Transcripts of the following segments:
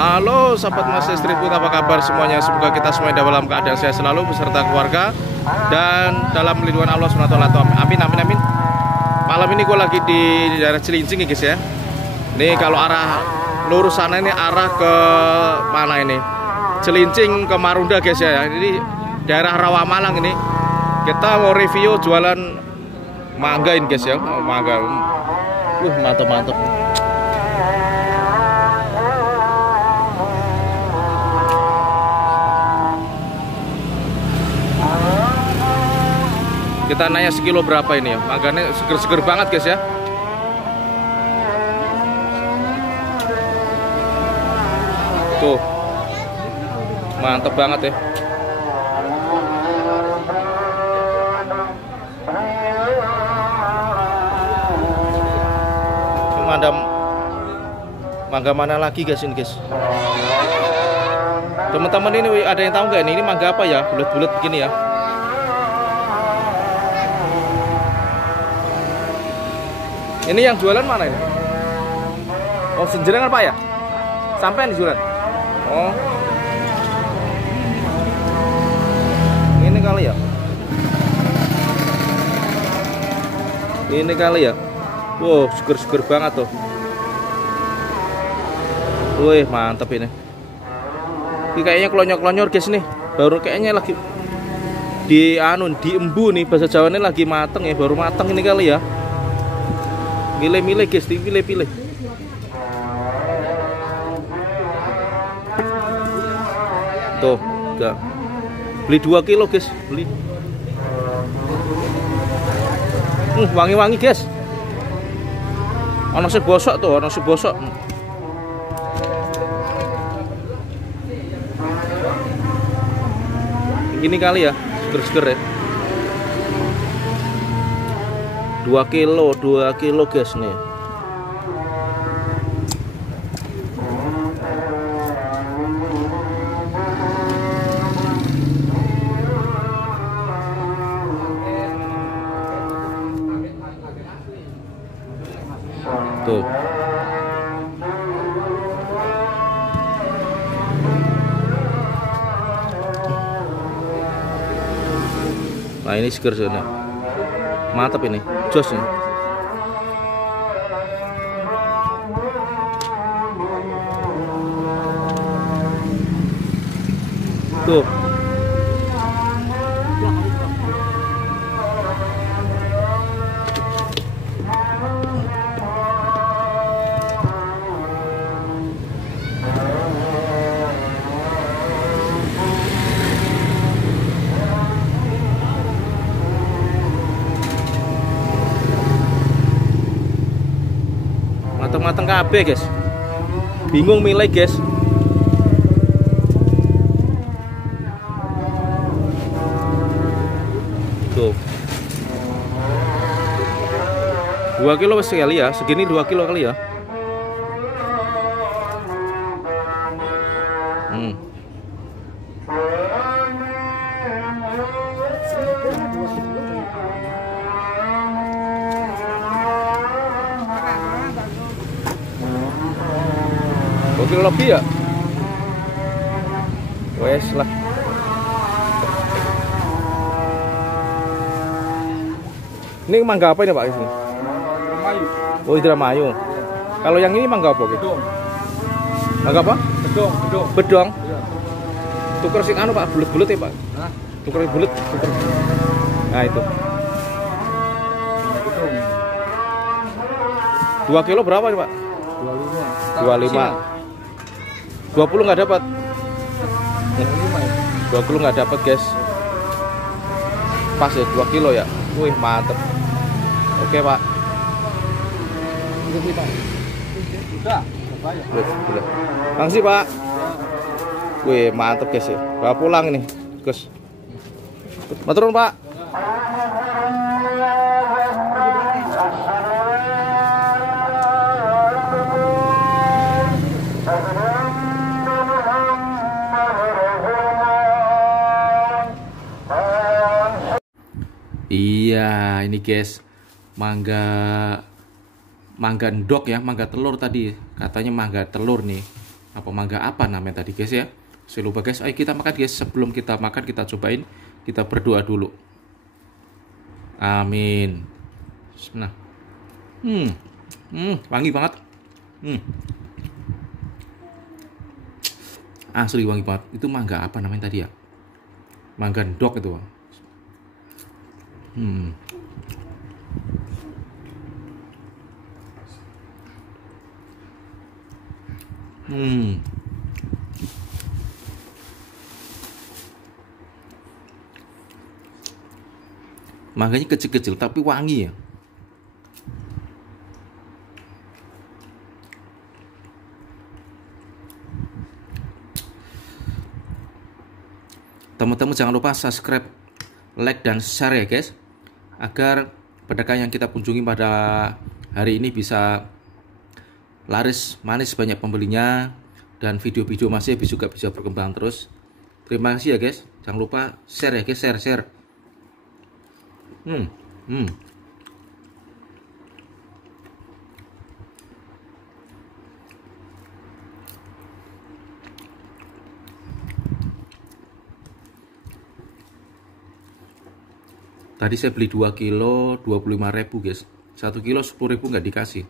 Halo sahabat Mas Street Food, apa kabar semuanya? Semoga kita semua dalam keadaan sehat selalu beserta keluarga dan dalam lindungan Allah SWT. Amin amin amin. Malam ini gue lagi di daerah Cilincing ya guys ya. Ini kalau arah lurus sana ini arah ke mana ini? Cilincing ke Marunda guys ya. Ini daerah Rawamalang ini. Kita mau review jualan mangga ini guys ya. Mangga. Mantap mantap. Kita nanya sekilo berapa ini ya. Mangganya seger-seger banget guys ya. Tuh. Mantep banget ya. Cuma ada mangga mana lagi guys ini guys. Teman-teman ini ada yang tahu nggak ini mangga apa ya? Bulat-bulat begini ya. Ini yang jualan mana ya? Oh, Senjerangan Pak ya? Sampai yang jualan? Oh. Ini kali ya? Ini kali ya? Wow, seger-seger banget tuh. Wih, mantap ini. Ini kayaknya kelonyor-kelonyor guys nih. Baru kayaknya lagi diembu nih, bahasa Jawa ini lagi mateng ya, baru mateng ini kali ya. Pilih-pilih guys, pilih-pilih. Tuh, udah. Beli 2 kilo guys, beli. Wangi-wangi guys. Ono sing bosok tuh, ono sing bosok. Ini kali ya, seger-seger ya. 2 kilo guys nih. Tuh. Nah ini seger sana. Mantap ini, jos ini. Tuh. Mateng-mateng kabeh guys. Bingung milih guys. Tuh. 2 kilo sekali ya. Segini 2 kilo kali ya. Kilo lebih ya. Wes lah. Ini mangga apa ini Pak? Ini? Mayu. Oh, Indramayu. Kalau yang ini mangga apa gitu? Mangga apa? Bedong. Bedong. Iya. Tuker sing anu Pak, bulet-bulet ya Pak. Hah? Tuker bulet. Nah itu. Bedong. 2 kilo berapa nih Pak? 25. 20 nggak dapat. 20 nggak dapat guys. Pas ya 2 kilo ya. Wih mantep. Oke Pak. Udah. Langsung Pak. Wih mantep guys ya. Bawa pulang ini Gus. Matur nuwun Pak. Iya, ini guys, mangga endok ya, mangga telur tadi. Katanya mangga telur nih. apa mangga apa namanya tadi guys ya. Saya lupa guys. Ayo kita makan guys. Sebelum kita makan kita cobain, kita berdoa dulu. Amin. Nah, wangi banget. Asli wangi banget. Itu mangga apa namanya tadi ya? Mangga ndok itu. Mangganya kecil-kecil tapi wangi ya. Teman-teman jangan lupa subscribe, like, dan share ya guys, agar pedagang yang kita kunjungi pada hari ini bisa laris manis, banyak pembelinya, dan video-video masih juga bisa berkembang terus. Terima kasih ya guys. Jangan lupa share ya guys, share. Tadi saya beli 2 kilo 25.000 guys. 1 kilo 10.000 nggak dikasih.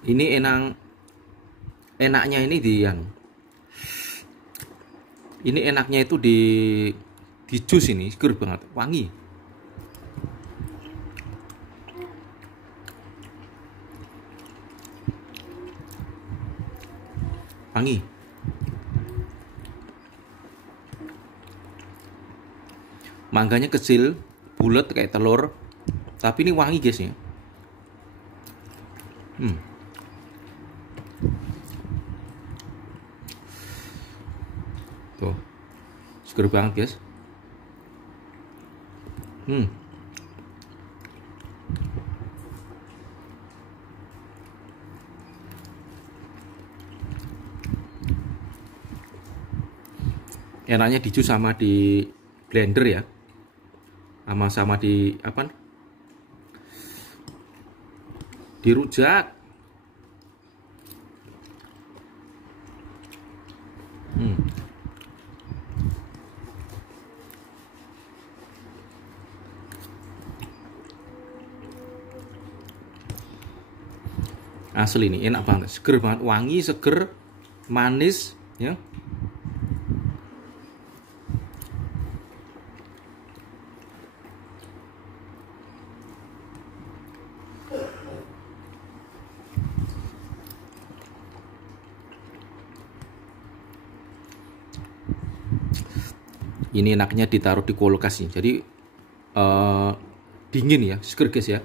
Ini enaknya ini ini enaknya itu di jus ini, seger banget, wangi. Mangganya kecil, bulat kayak telur, tapi ini wangi guys ya. Tuh, seger banget guys. Enaknya di jus sama di blender ya, sama di apa? Dirujak. Asli ini enak banget, seger banget, wangi, seger, manis ya. Ini enaknya ditaruh di kulkas, jadi dingin ya, seger guys ya.